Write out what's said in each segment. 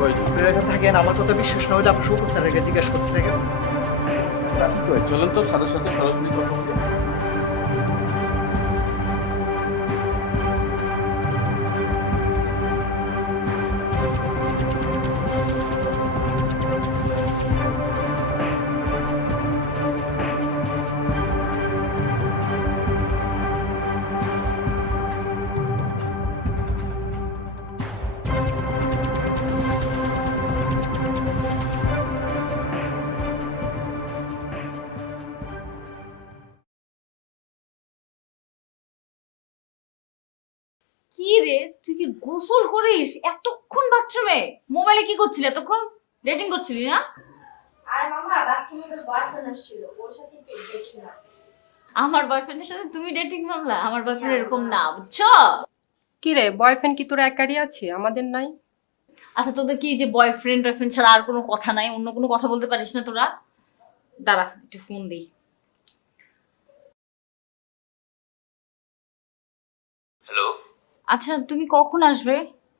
কই আপনারা এখানে থাকেন, আমার কথা বিশ্বাস না হলে আপনি সবুজ স্যারকে জিজ্ঞাসা করতে থাকেন। চলেন তো সাথে সাথে সরাসরি কথা বলি। কি রে, তুই কি গোসল করিস এতক্ষণ বাথরুমে? মোবাইলে কি করছিলি এতক্ষণ? ডেটিং করছিলি না? আর মামা বাথরুমে তোর বয়ফ্রেন্ড আসছিল, ওর সাথে একটু দেখি না। আমার বয়ফ্রেন্ডের সাথে তুমি ডেটিং মামলা? আমার বয়ফ্রেন্ড এরকম না, বুঝছো? কি রে, বয়ফ্রেন্ড কি তোরা একারই আছে, আমাদের নাই? আচ্ছা, তোদের কি যে বয়ফ্রেন্ড ছাড়া আর কোনো কথা নাই? অন্য কোনো কথা বলতে পারিস না তোরা? দাঁড়া, একটু ফোন দিই। হ্যালো। আচ্ছা, তুমি কখন আসবে?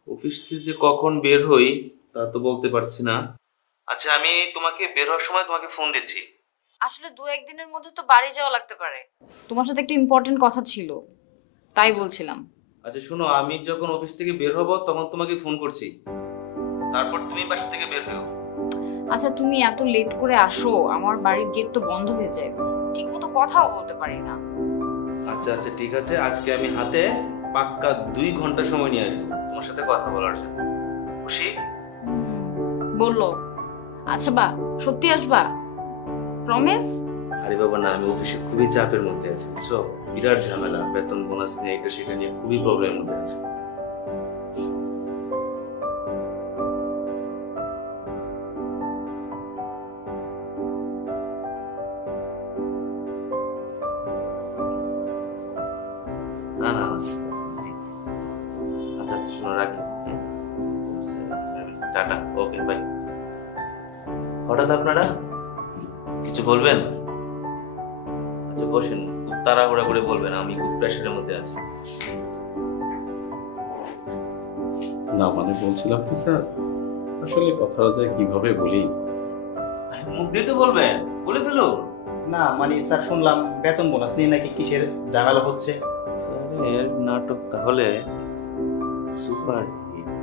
অফিস থেকে যে কখন বের হই তা তো বলতে পারছি না। আচ্ছা, আমি তোমাকে বের হওয়ার সময় তোমাকে ফোন দিচ্ছি। আসলে 2-1 দিনের মধ্যে তো বাড়ি যাওয়া লাগতে পারে। তোমার সাথে একটা ইম্পর্টেন্ট কথা ছিল, তাই বলছিলাম। আচ্ছা শোনো, আমি যখন অফিস থেকে বের হব তখন তোমাকে ফোন করছি, তারপর তুমি বাসা থেকে বের হও। আচ্ছা, তুমি এত লেট করে আসো, আমার বাড়ির গেট তো বন্ধ হয়ে যায়, ঠিক মতো কথাও বলতে পারি না। আচ্ছা আচ্ছা ঠিক আছে, আজকে আমি হাতে পাক্কা 2 ঘন্টা সময় নিয়ে আসবো তোমার সাথে কথা বলার জন্য। খুশি? বললো। আচ্ছা বা, সত্যি আসবা? প্রমিস? আরে বাবা না, আমি অফিসে খুবই চাপের মধ্যে আছি, বুঝছো? বিরাট ঝামেলা, বেতন বোনাস নিয়ে এটা সেটা নিয়ে খুবই প্রবলেমের মধ্যে আছি। না না না। আচ্ছা আচ্ছা শোনো, রাখি। Tata, okay bye. হঠাৎ আপনারা কিছু বলবেন? আচ্ছা বসেন, খুব তাড়াহুড়া করে বলবেন, আমি খুব প্রেশারের মধ্যে আছি। না মানে বলছিলাম কি স্যার, আসলে কথাটা যে কিভাবে বলি। আরে মুখ দিয়ে তো বলবেন, বলে ফেলো। না মানে স্যার শুনলাম বেতন বোনাস নিয়ে নাকি কিসের ঝামেলা হচ্ছে। স্যারের নাটক তাহলে সুপার হিট।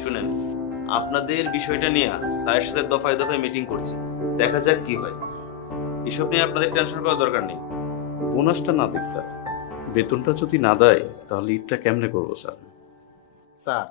শুনেন, আপনাদের বিষয়টা নিয়ে স্যারের সাথে দফায় দফায় মিটিং করছি, দেখা যাক কি হয়। এসব নিয়ে আপনাদের টেনশন করার দরকার নেই। বোনাসটা না দিক স্যার, বেতনটা যদি না দেয় তাহলে ঈদটা কেমনে করবো স্যার? স্যার